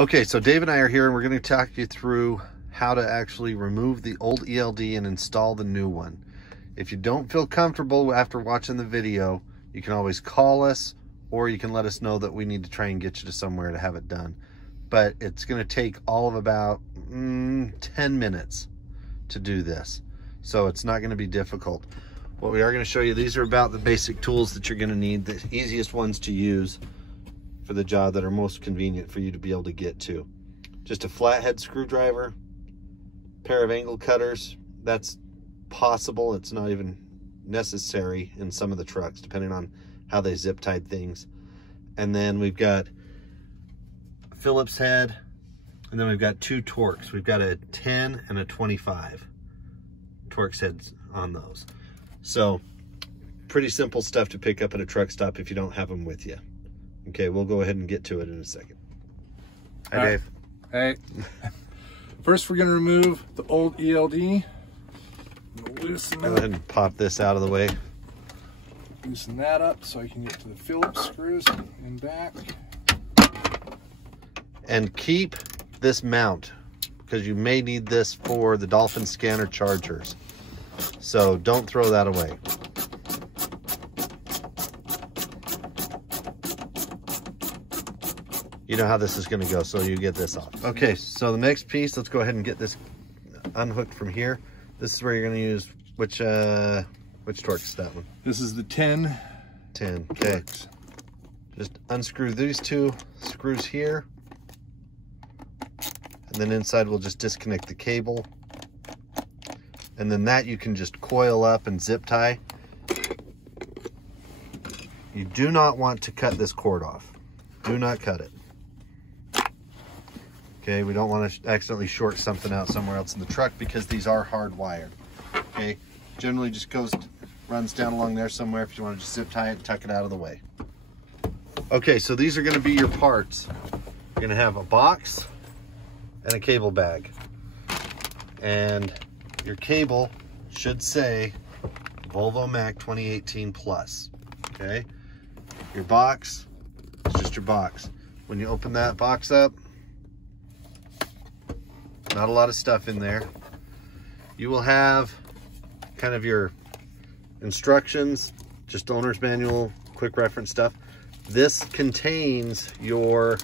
Okay, so Dave and I are here and we're going to talk you through how to actually remove the old ELD and install the new one. If you don't feel comfortable after watching the video, you can always call us or you can let us know that we need to try and get you to somewhere to have it done. But it's going to take all of about 10 minutes to do this. So it's not going to be difficult. What we are going to show you, these are about the basic tools that you're going to need, the easiest ones to use for the job that are most convenient for you to be able to get to. Just a flathead screwdriver, pair of angle cutters. That's possible. It's not even necessary in some of the trucks, depending on how they zip tied things. And then we've got a Phillips head, and then we've got two Torx. We've got a 10 and a 25 Torx heads on those. So pretty simple stuff to pick up at a truck stop if you don't have them with you. Okay, we'll go ahead and get to it in a second. Hi, Dave. Hey. First, we're going to remove the old ELD. Loosen Go ahead and pop this out of the way. Loosen that up so I can get to the Phillips screws and back. And keep this mount because you may need this for the Dolphin scanner chargers. So don't throw that away. You know how this is going to go, so you get this off. Okay, so the next piece, let's go ahead and get this unhooked from here. This is where you're going to use, which Torx is that one? This is the 10. 10, okay. Torx. Just unscrew these two screws here. And then inside we'll just disconnect the cable. And then that you can just coil up and zip tie. You do not want to cut this cord off. Do not cut it. Okay, we don't want to accidentally short something out somewhere else in the truck because these are hardwired. Okay, generally just runs down along there somewhere if you want to just zip tie it and tuck it out of the way. Okay, so these are going to be your parts. You're going to have a box and a cable bag. And your cable should say Volvo Mac 2018 Plus. Okay, your box is just your box. When you open that box up, not a lot of stuff in there. You will have kind of your instructions, just owner's manual, quick reference stuff. This contains your,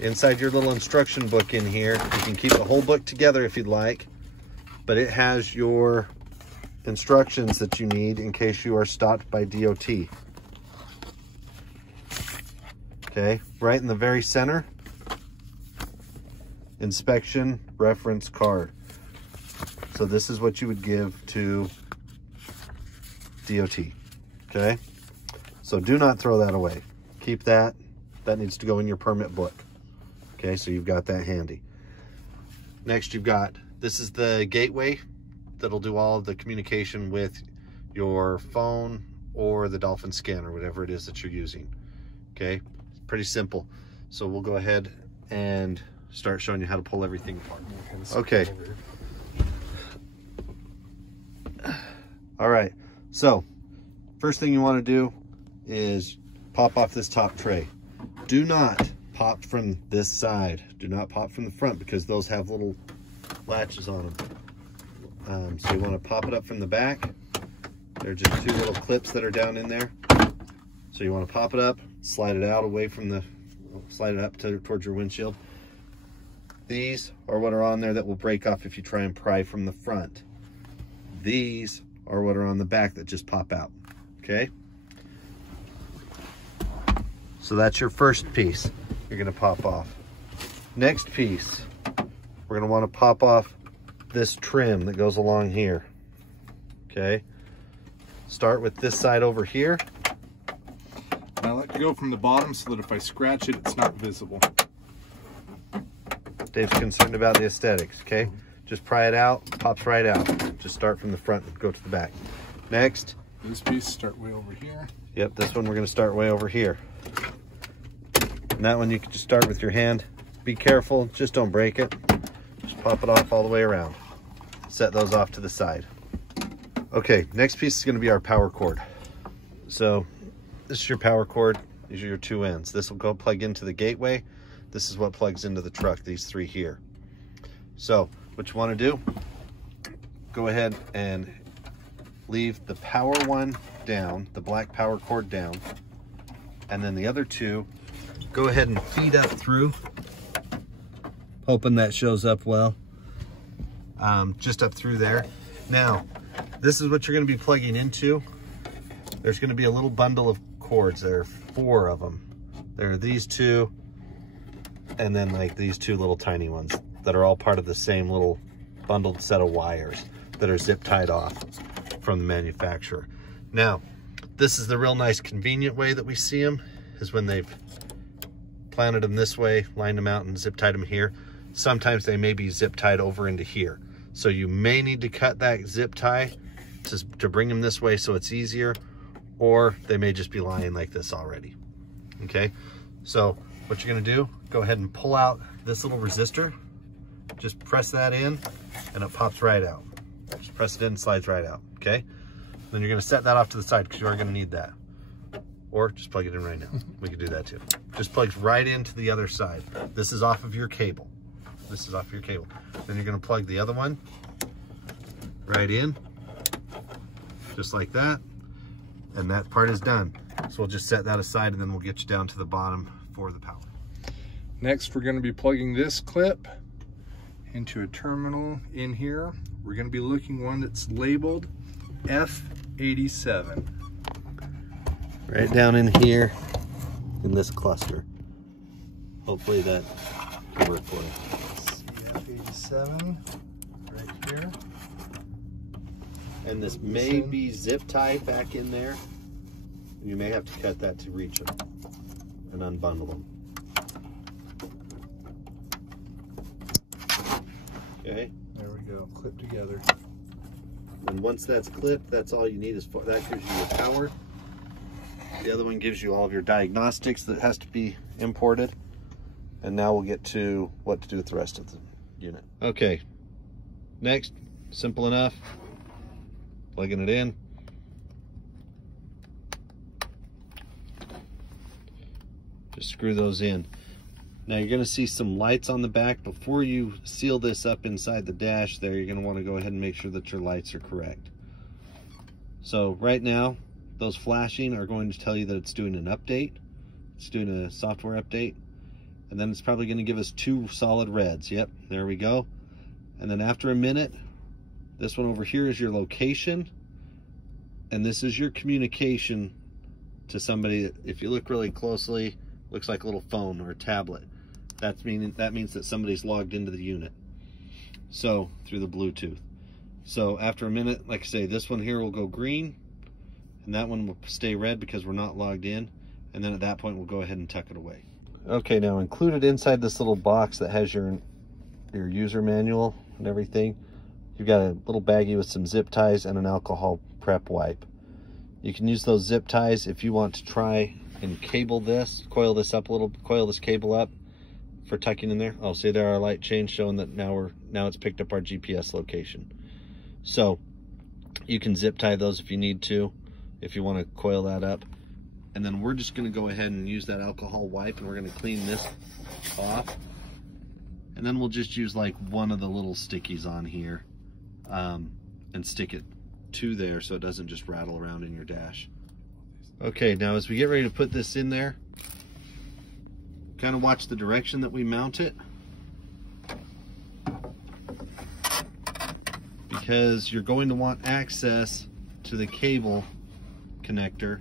inside your little instruction book in here, you can keep the whole book together if you'd like, but it has your instructions that you need in case you are stopped by DOT. Okay, right in the very center, inspection reference card. So this is what you would give to DOT. Okay, so do not throw that away. Keep that. That needs to go in your permit book. Okay, so you've got that handy. Next, you've got, this is the gateway that'll do all of the communication with your phone or the Dolphin scanner, whatever it is that you're using. Okay, pretty simple. So we'll go ahead and start showing you how to pull everything apart. Okay. All right, so first thing you want to do is pop off this top tray. Do not pop from this side. Do not pop from the front because those have little latches on them. So you want to pop it up from the back. They're just two little clips that are down in there. So you want to pop it up, slide it out away from the, slide it up towards your windshield. These are what are on there that will break off if you try and pry from the front. These are what are on the back that just pop out, okay? So that's your first piece you're gonna pop off. Next piece, we're gonna wanna pop off this trim that goes along here, okay? Start with this side over here. I like to go from the bottom so that if I scratch it, it's not visible. Dave's concerned about the aesthetics, okay? Just pry it out, pops right out. Just start from the front and go to the back. Next. This piece start way over here. Yep, this one we're gonna start way over here. And that one you can just start with your hand. Be careful, just don't break it. Just pop it off all the way around. Set those off to the side. Okay, next piece is gonna be our power cord. So this is your power cord. These are your two ends. This will go plug into the gateway. this is what plugs into the truck, these three here. So what you want to do, go ahead and leave the power one down, the black power cord down, and then the other two, go ahead and feed up through, hoping that shows up well, just up through there. Now, this is what you're going to be plugging into. There's going to be a little bundle of cords. There are 4 of them. There are these 2, and then like these 2 little tiny ones that are all part of the same little bundled set of wires that are zip tied off from the manufacturer. Now, this is the real nice convenient way that we see them, is when they've planted them this way, lined them out and zip tied them here. Sometimes they may be zip tied over into here. So you may need to cut that zip tie to bring them this way so it's easier, or they may just be lying like this already. Okay, so what you're gonna do, go ahead and pull out this little resistor, just press that in and it pops right out. Just press it in and slides right out, okay? Then you're gonna set that off to the side because you are gonna need that. Or just plug it in right now. We can do that too. Just plugs right into the other side. This is off of your cable. This is off of your cable. Then you're gonna plug the other one right in, just like that. And that part is done. So we'll just set that aside and then we'll get you down to the bottom for the power. Next, we're going to be plugging this clip into a terminal in here. We're going to be looking one that's labeled F87. Right down in here in this cluster. Hopefully that can work for you. F87 right here. And this may be zip tied back in there. You may have to cut that to reach them and unbundle them. Okay. There we go, clip together. And once that's clipped, that's all you need. Is that gives you your power. The other one gives you all of your diagnostics that has to be imported. And now we'll get to what to do with the rest of the unit. Okay, next, simple enough. Plugging it in. Just screw those in. Now you're going to see some lights on the back. Before you seal this up inside the dash there, you're going to want to go ahead and make sure that your lights are correct. So right now, those flashing are going to tell you that it's doing an update. It's doing a software update. And then it's probably going to give us 2 solid reds. Yep, there we go. And then after a minute, this one over here is your location. And this is your communication to somebody. If you look really closely, looks like a little phone or a tablet. That means that somebody's logged into the unit. So through the Bluetooth. So after a minute, like I say, this one here will go green and that one will stay red because we're not logged in. And then at that point, we'll go ahead and tuck it away. Okay, now included inside this little box that has your user manual and everything, you've got a little baggie with some zip ties and an alcohol prep wipe. You can use those zip ties if you want to try and cable this, coil this up a little, coil this cable up for tucking in there. Oh, see there our light change showing that now it's picked up our GPS location. So you can zip tie those if you need to, if you want to coil that up. And then we're just going to go ahead and use that alcohol wipe and we're going to clean this off. And then we'll just use like one of the little stickies on here and stick it to there so it doesn't just rattle around in your dash. Okay, now as we get ready to put this in there, kind of watch the direction that we mount it, because you're going to want access to the cable connector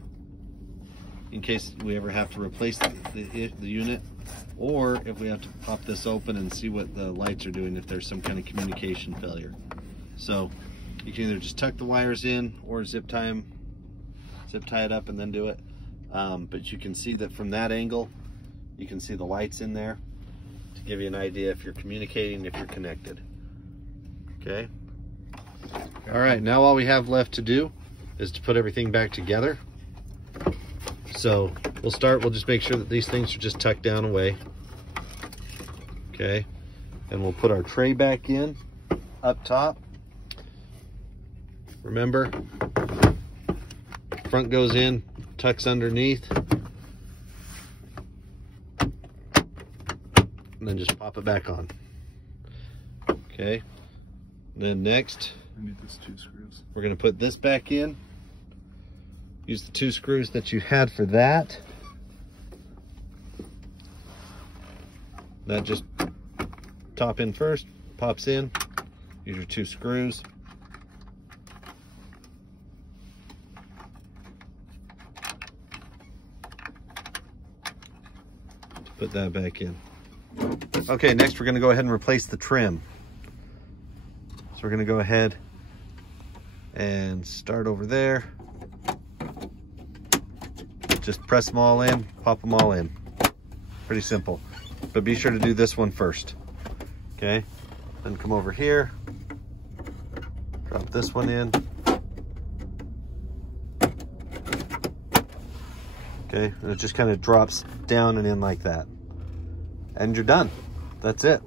in case we ever have to replace the unit, or if we have to pop this open and see what the lights are doing if there's some kind of communication failure. So you can either just tuck the wires in or zip tie it up and then do it. But you can see that from that angle, you can see the lights in there to give you an idea if you're communicating, if you're connected. Okay. All right, now all we have left to do is to put everything back together. So we'll just make sure that these things are just tucked down away. Okay, and we'll put our tray back in up top. Remember, front goes in, tucks underneath. and then just pop it back on. Okay, then next I need those 2 screws. we're going to put this back in. Use the 2 screws that you had for that. That just top in first, pops in. Use your 2 screws. Put that back in. Okay, next we're going to go ahead and replace the trim. So we're going to go ahead and start over there. Just press them all in, pop them all in. Pretty simple. But be sure to do this one first. Okay, then come over here. Drop this one in. Okay, and it just kind of drops down and in like that. And you're done. That's it.